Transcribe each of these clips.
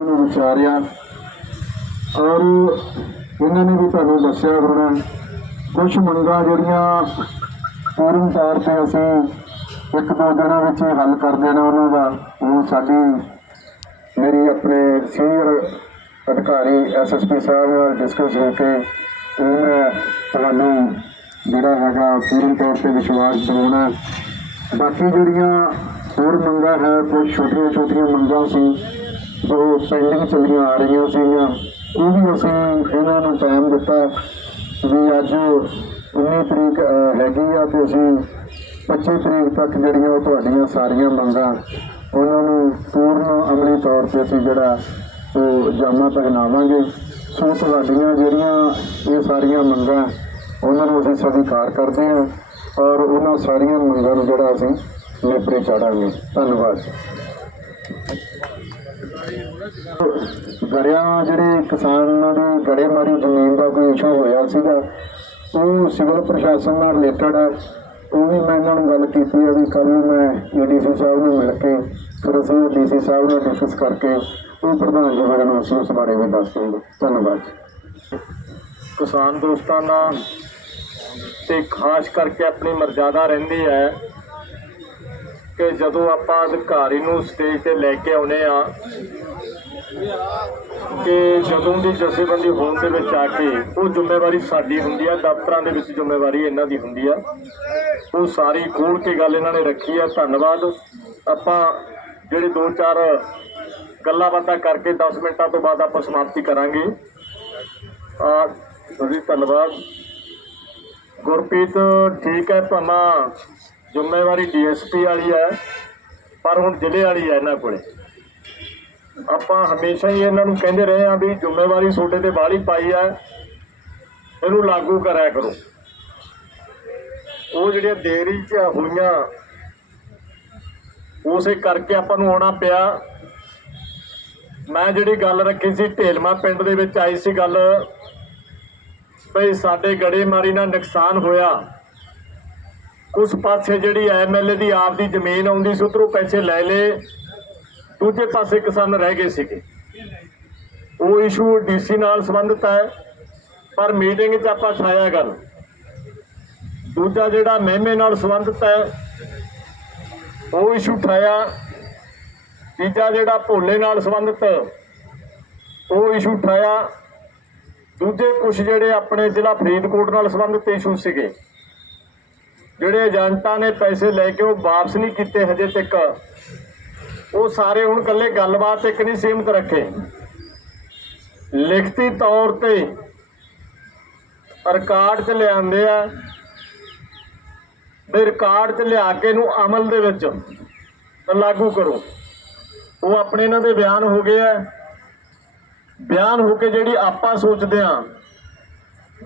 ਨੂੰ ਵਿਚਾਰਿਆ ਔਰ ਇਹਨਾਂ ਨੇ ਵੀ ਤੁਹਾਨੂੰ ਦੱਸਿਆ ਹੋਣਾ ਕੁਝ ਮੰਗਾਂ ਜਿਹੜੀਆਂ ਪੂਰਨ ਤੌਰ ਤੇ ਅਸੀਂ ਇੱਕ ਦੋ ਦਿਨਾਂ ਵਿੱਚ ਹੀ ਹੱਲ ਕਰ ਦੇਣਾ ਉਹਨਾਂ ਦਾ, ਉਹ ਸਾਡੀ, ਮੇਰੀ ਆਪਣੇ ਸੀਨੀਅਰ ਅਧਿਕਾਰੀ ਐਸਐਸਪੀ ਸਾਹਿਬ ਨਾਲ ਡਿਸਕਸ ਹੋ ਕੇ, ਉਹ ਮੈਂ ਤੁਹਾਨੂੰ ਜਿਹੜਾ ਹੈਗਾ ਪੂਰਨ ਤੌਰ ਤੇ ਵਿਸ਼ਵਾਸ ਦਿਵਾਉਣਾ ਬਾਕੀ ਜਿਹੜੀਆਂ ਹੋਰ ਮੰਗਾਂ ਹੈ ਕੁਝ ਛੋਟੀਆਂ ਛੋਟੀਆਂ ਮੰਗਾਂ ਸੀ ਜੋ ਪੈਂਡਿੰਗ ਚੱਲੀਆਂ ਆ ਰਹੀਆਂ ਸੀਗੀਆਂ। ਉਹ ਵੀ ਅਸੀਂ ਇਹਨਾਂ ਨੂੰ ਟਾਈਮ ਦਿੱਤਾ ਵੀ ਅੱਜ 19 ਤਰੀਕ ਹੈਗੀ ਆ ਤੇ ਅਸੀਂ 25 ਤਰੀਕ ਤੱਕ ਜਿਹੜੀਆਂ ਉਹ ਤੁਹਾਡੀਆਂ ਸਾਰੀਆਂ ਮੰਗਾਂ, ਉਹਨਾਂ ਨੂੰ ਪੂਰਨ ਅਮਲੀ ਤੌਰ ਤੇ ਅਸੀਂ ਜਿਹੜਾ ਉਹ ਜਾਮਾ ਪਹਿਨਾਵਾਂਗੇ। ਸੋ ਤੁਹਾਡੀਆਂ ਜਿਹੜੀਆਂ ਇਹ ਸਾਰੀਆਂ ਮੰਗਾਂ, ਉਹਨਾਂ ਨੂੰ ਅਸੀਂ ਸਵੀਕਾਰ ਕਰਦੇ ਹਾਂ ਔਰ ਉਹਨਾਂ ਸਾਰੀਆਂ ਮੰਗਾਂ ਨੂੰ ਜਿਹੜਾ ਅਸੀਂ ਨੇਪਰੇ ਚਾੜਾਂਗੇ। ਧੰਨਵਾਦ। ਗੜਿਆਂ ਜਿਹੜੇ ਕਿਸਾਨਾਂ ਦੀ ਗੜੇਮਾਰੀ ਜ਼ਮੀਨ ਦਾ ਕੋਈ ਇਸ਼ੂ ਹੋਇਆ ਸੀਗਾ, ਉਹ ਸਿਵਲ ਪ੍ਰਸ਼ਾਸਨ ਨਾਲ ਰਿਲੇਟਡ ਹੈ ਉਹ ਵੀ ਮੈਂ ਇਹਨਾਂ ਨੂੰ ਗੱਲ ਕੀਤੀ ਹੈ ਵੀ ਕੱਲ ਮੈਂ ਏਡੀਸੀ ਸਾਹਿਬ ਨੂੰ ਮਿਲ ਕੇ ਫਿਰ ਅਸੀਂ ਡੀਸੀ ਸਾਹਿਬ ਨਾਲ ਡਿਸਕਸ ਕਰਕੇ ਉਹ ਪ੍ਰਧਾਨ ਜੀ ਵਗੈਰਾ ਨੂੰ ਅਸੀਂ ਉਸ ਬਾਰੇ ਵੀ ਦੱਸ ਦੇਵਾਂਗੇ। ਧੰਨਵਾਦ ਕਿਸਾਨ ਦੋਸਤਾਂ ਨਾਲ ਤੇ ਖਾਸ ਕਰਕੇ ਆਪਣੀ ਮਰਜ਼ਾਦਾ ਰਹਿੰਦੀ ਹੈ। ਕਿ ਜਦੋਂ ਆਪਾਂ ਅਧਿਕਾਰੀ ਨੂੰ ਸਟੇਜ ਤੇ ਲੈ ਕੇ ਆਉਨੇ ਆ ਕਿ ਜਦੋਂ ਦੀ ਜਥੇਬੰਦੀ ਹੋਣ ਦੇ ਵਿੱਚ ਆ ਕੇ ਉਹ ਜ਼ਿੰਮੇਵਾਰੀ ਸਾਡੀ ਹੁੰਦੀ ਆ, ਦਫ਼ਤਰਾਂ ਦੇ ਵਿੱਚ ਜ਼ਿੰਮੇਵਾਰੀ ਇਹਨਾਂ ਦੀ ਹੁੰਦੀ ਆ। ਉਹ ਸਾਰੀ ਖੋਲ ਕੇ ਗੱਲ ਇਹਨਾਂ ਨੇ ਰੱਖੀ ਆ, ਧੰਨਵਾਦ। ਆਪਾਂ ਜਿਹੜੇ ਦੋ ਚਾਰ ਗੱਲਾਂ ਬਾਤਾਂ ਕਰਕੇ 10 ਮਿੰਟਾਂ ਤੋਂ ਬਾਅਦ ਆਪਾਂ ਸਮਾਪਤੀ ਕਰਾਂਗੇ। ਆ ਜੀ ਧੰਨਵਾਦ। ਗੁਰਪ੍ਰੀਤ, ਠੀਕ ਹੈ, ਭਾਵੇਂ ਜ਼ਿੰਮੇਵਾਰੀ ਡੀਐਸਪੀ ਵਾਲੀ ਹੈ, ਪਰ ਹੁਣ ਜ਼ਿਲ੍ਹੇ ਵਾਲੀ ਹੈ ਇਹਨਾਂ ਕੋਲੇ। ਆਪਾਂ ਹਮੇਸ਼ਾ ਹੀ ਇਹਨਾਂ ਨੂੰ ਕਹਿੰਦੇ ਰਹੇ ਆ ਵੀ ਜ਼ਿੰਮੇਵਾਰੀ ਤੁਹਾਡੇ ਤੇ ਬਾਹਲੀ ਪਾਈ ਹੈ, ਇਹਨੂੰ ਲਾਗੂ ਕਰਿਆ ਕਰੋ। ਉਹ ਜਿਹੜੀਆਂ ਦੇਰੀ ਚ ਹੋਈਆਂ, ਉਸੇ ਕਰਕੇ ਆਪਾਂ ਨੂੰ ਆਉਣਾ ਪਿਆ। ਮੈਂ ਜਿਹੜੀ ਗੱਲ ਰੱਖੀ ਸੀ, ਢੇਲਮਾ ਪਿੰਡ ਦੇ ਵਿੱਚ ਆਈ ਸੀ ਗੱਲ, ਭਈ ਸਾਡੇ ਗੜੇਮਾਰੀ ਨਾਲ ਨੁਕਸਾਨ ਹੋਇਆ। ਉਸ ਪਾਸੇ ਜਿਹੜੀ ਐਮਐਲਏ ਦੀ ਆਪ ਦੀ ਜ਼ਮੀਨ ਆਉਂਦੀ ਸੀ, ਉਧਰੋਂ ਪੈਸੇ ਲੈ ਲਏ। ਦੂਜੇ ਪਾਸੇ ਕਿਸਾਨ ਰਹਿ ਗਏ ਸੀਗੇ। ਉਹ ਇਸ਼ੂ ਡੀਸੀ ਨਾਲ ਸੰਬੰਧਿਤ ਹੈ, ਪਰ ਮੀਟਿੰਗ 'ਚ ਆਪਾਂ ਠਾਇਆ ਗੱਲ। ਦੂਜਾ ਜਿਹੜਾ ਮਹਿਮੇ ਨਾਲ ਸੰਬੰਧਿਤ ਹੈ, ਉਹ ਇਸ਼ੂ ਠਾਇਆ ਤੀਜਾ ਜਿਹੜਾ ਭੋਲੇ ਨਾਲ ਸੰਬੰਧਿਤ, ਉਹ ਇਸ਼ੂ ਠਾਇਆ ਦੂਜੇ ਕੁਝ ਜਿਹੜੇ ਆਪਣੇ ਜ਼ਿਲ੍ਹਾ ਫਰੀਦਕੋਟ ਨਾਲ ਸੰਬੰਧਿਤ ਇਸ਼ੂ ਸੀਗੇ। ਜਿਹੜੇ ਏਜੰਟਾਂ ਨੇ ਪੈਸੇ ਲੈ ਕੇ ਉਹ ਵਾਪਸ ਨਹੀਂ ਕੀਤੇ ਹਜੇ ਤੱਕ, ਉਹ ਸਾਰੇ ਹੁਣ ਕੱਲੇ ਗੱਲਬਾਤ ਇੱਕ ਨਹੀਂ ਸੀਮਤ ਰੱਖੇ। ਲਿਖਤੀ ਤੌਰ ਤੇ ਰਿਕਾਰਡ 'ਚ ਲਿਆਂਦੇ ਆ। ਵੀ ਰਿਕਾਰਡ 'ਚ ਲਿਆ ਕੇ ਨੂੰ ਅਮਲ ਦੇ ਵਿੱਚ ਲਾਗੂ ਕਰੋ। ਉਹ ਆਪਣੇ ਇਹਨਾਂ ਦੇ ਬਿਆਨ ਹੋ ਗਏ ਆ। ਬਿਆਨ ਹੋ ਕੇ ਜਿਹੜੀ ਆਪਾਂ ਸੋਚਦੇ ਆ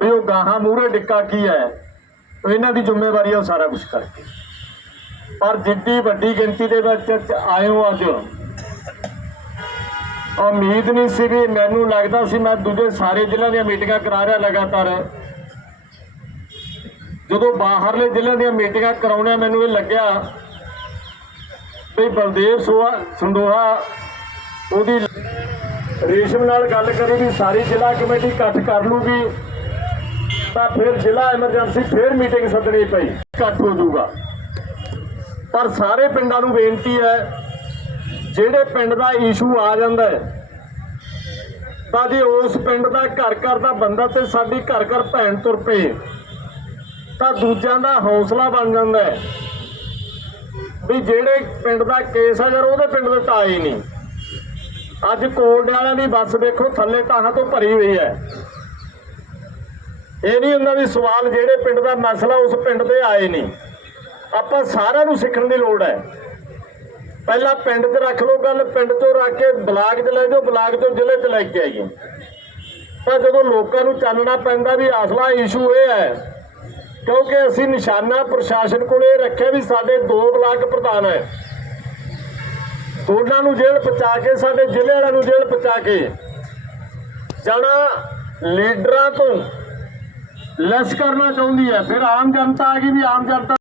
ਵੀ ਉਹ ਗਾਹਾਂ ਮੂਹਰੇ ਡਿੱਕਾ ਕੀ ਹੈ ਇਹਨਾਂ ਦੀ ਜ਼ਿੰਮੇਵਾਰੀ ਆ ਉਹ ਸਾਰਾ ਕੁਝ ਕਰਕੇ। ਪਰ ਜਿੱਡੀ ਵੱਡੀ ਗਿਣਤੀ ਦੇ ਵਿੱਚ ਆਏ ਹੋ ਅੱਜ। ਉਮੀਦ ਨਹੀਂ ਸੀ ਵੀ ਮੈਨੂੰ ਲੱਗਦਾ ਸੀ ਮੈਂ ਦੂਜੇ ਸਾਰੇ ਜ਼ਿਲ੍ਹਿਆਂ ਦੀਆਂ ਮੀਟਿੰਗਾਂ ਕਰਾ ਰਿਹਾ ਲਗਾਤਾਰ। ਜਦੋਂ ਬਾਹਰਲੇ ਜ਼ਿਲ੍ਹਿਆਂ ਦੀਆਂ ਮੀਟਿੰਗਾਂ ਕਰਾਉਣਿਆ ਮੈਨੂੰ ਇਹ ਲੱਗਿਆ ਵੀ ਬਲਦੇਵ ਸੋਹਾ ਸੰਦੋਹਾ ਉਹਦੀ ਰੇਸ਼ਮ ਨਾਲ ਗੱਲ ਕਰੀ ਵੀ ਸਾਰੀ ਜ਼ਿਲ੍ਹਾ ਕਮੇਟੀ ਇਕੱਠ ਕਰ ਲੂਗੀ। ਤਾਂ ਫਿਰ ਜ਼ਿਲ੍ਹਾ ਐਮਰਜੈਂਸੀ ਫਿਰ ਮੀਟਿੰਗ ਸੱਦਣੀ ਪਈ, ਘੱਟ ਹੋ ਜਾਊਗਾ। ਪਰ ਸਾਰੇ ਪਿੰਡਾਂ ਨੂੰ ਬੇਨਤੀ ਹੈ, ਜਿਹੜੇ ਪਿੰਡ ਦਾ ਇਸ਼ੂ ਆ ਜਾਂਦਾ ਹੈ, ਤਾਂ ਜੇ ਉਸ ਪਿੰਡ ਦਾ ਘਰ ਘਰ ਦਾ ਬੰਦਾ ਤੇ ਸਾਡੀ ਘਰ ਘਰ ਭੈਣ ਤੁਰ ਪਏ, ਤਾਂ ਦੂਜਿਆਂ ਦਾ ਹੌਸਲਾ ਬਣ ਜਾਂਦਾ ਹੈ। ਵੀ ਜਿਹੜੇ ਪਿੰਡ ਦਾ ਕੇਸ ਆ ਯਾਰ, ਉਹਦੇ ਪਿੰਡ ਦੇ ਤਾਂ ਆਏ ਨਹੀਂ। ਅੱਜ ਕੋਲਡ ਵਾਲਿਆਂ ਦੀ ਬੱਸ ਦੇਖੋ ਥੱਲੇ ਤਾਹਾਂ ਤੋਂ ਭਰੀ ਹੋਈ ਹੈ। ਇਹ ਨਹੀਂ ਹੁੰਦਾ ਵੀ ਸਵਾਲ ਜਿਹੜੇ ਪਿੰਡ ਦਾ ਮਸਲਾ ਉਸ ਪਿੰਡ ਦੇ ਆਏ ਨਹੀਂ ਆਪਾਂ ਸਾਰਿਆਂ ਨੂੰ ਸਿੱਖਣ ਦੀ ਲੋੜ ਹੈ। ਪਹਿਲਾਂ ਪਿੰਡ 'ਚ ਰੱਖ ਲਓ ਗੱਲ, ਪਿੰਡ ਤੋਂ ਰੱਖ ਕੇ ਬਲਾਕ 'ਚ ਲੈ ਜਾਓ, ਬਲਾਕ ਤੋਂ ਜ਼ਿਲ੍ਹੇ 'ਚ ਲੈ ਕੇ ਆਈਏ। ਤਾਂ ਜਦੋਂ ਲੋਕਾਂ ਨੂੰ ਚਾਨਣਾ ਪੈਂਦਾ ਵੀ ਅਸਲਾ ਇਸ਼ੂ ਇਹ ਹੈ, ਕਿਉਂਕਿ ਅਸੀਂ ਨਿਸ਼ਾਨਾ ਪ੍ਰਸ਼ਾਸਨ ਕੋਲ ਇਹ ਰੱਖਿਆ ਵੀ ਸਾਡੇ ਦੋ ਬਲਾਕ ਪ੍ਰਧਾਨ ਹੈ। ਦੋਨਾਂ ਨੂੰ ਜੇਲ੍ਹ ਪਹੁੰਚਾ ਕੇ, ਸਾਡੇ ਜ਼ਿਲ੍ਹੇ ਵਾਲਿਆਂ ਨੂੰ ਜੇਲ੍ਹ ਪਹੁੰਚਾ ਕੇ। ਜਾਣਾ ਲੀਡਰਾਂ ਤੋਂ ਲੈਸ ਕਰਨਾ ਚਾਹੁੰਦੀ ਹੈ ਫਿਰ ਆਮ ਜਨਤਾ ਆ ਗਈ ਵੀ ਆਮ ਜਨਤਾ